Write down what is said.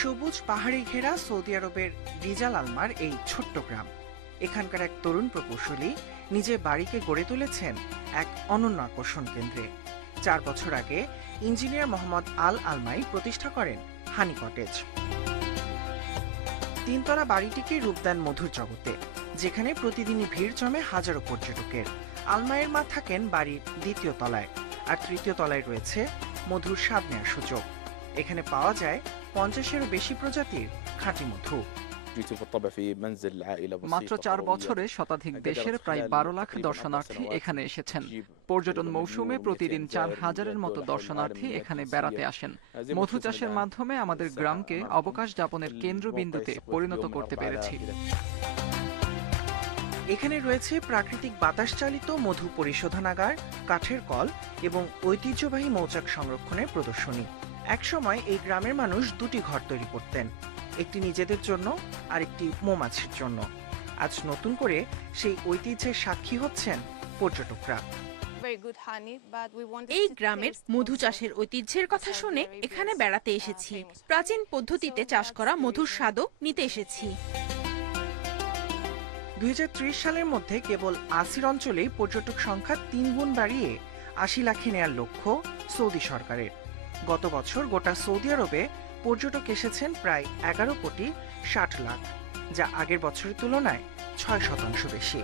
সবুজ পাহাড়ি ঘেরা সৌদি আরবের রিজাল আলমার এই ছোট্ট গ্রাম। এখানকার এক তরুণ প্রকৌশলী নিজে বাড়িকে গড়ে তুলেছেন এক অনন্য আকর্ষণ কেন্দ্রে। চার বছর আগে ইঞ্জিনিয়ার মোহাম্মদ আল আলমাই প্রতিষ্ঠা করেন হানি কটেজ। তিনতলা বাড়িটিকে রূপ দেন মধুর জগতে, যেখানে প্রতিদিনই ভিড় জমে হাজারো পর্যটকের। আলমায়ের মা থাকেন বাড়ির দ্বিতীয় তলায়, আর তৃতীয় তলায় রয়েছে মধুর স্বাদ নেওয়ার সুযোগ। এখানে পাওয়া যায় পঞ্চাশেরও বেশি প্রজাতির খাঁটি মধু। মাত্র চার বছরে শতাধিক দেশের প্রায় বারো লাখ দর্শনার্থী এখানে এসেছেন। পর্যটন মৌসুমে প্রতিদিন চার হাজারের মতো দর্শনার্থী এখানে বেড়াতে আসেন। মধু চাষের মাধ্যমে আমাদের গ্রামকে অবকাশ যাপনের কেন্দ্রবিন্দুতে পরিণত করতে পেরেছি। এখানে রয়েছে প্রাকৃতিক বাতাস চালিত মধু পরিশোধনাগার কাঠের কল এবং ঐতিহ্যবাহী মৌচাক সংরক্ষণের প্রদর্শনী। একসময় এই গ্রামের মানুষ দুটি ঘর তৈরি করতেন একটি নিজেদের জন্য আর একটি মৌমাছির জন্য। আজ নতুন করে সেই ঐতিহ্যের সাক্ষী হচ্ছেন পর্যটকরা। এই গ্রামের মধু চাষের ঐতিহ্যের কথা শুনে এখানে বেড়াতে এসেছি। প্রাচীন পদ্ধতিতে চাষ করা মধুর স্বাদও নিতে এসেছি। দুই হাজার ত্রিশ সালের মধ্যে কেবল আসির অঞ্চলেই পর্যটক সংখ্যা তিন গুণ বাড়িয়ে আশি লাখে নেয়ার লক্ষ্য সৌদি সরকারের। গত বছর গোটা সৌদি আরবে পর্যটক এসেছেন প্রায় এগারো কোটি ষাট লাখ, যা আগের বছরের তুলনায় ছয় শতাংশ বেশি।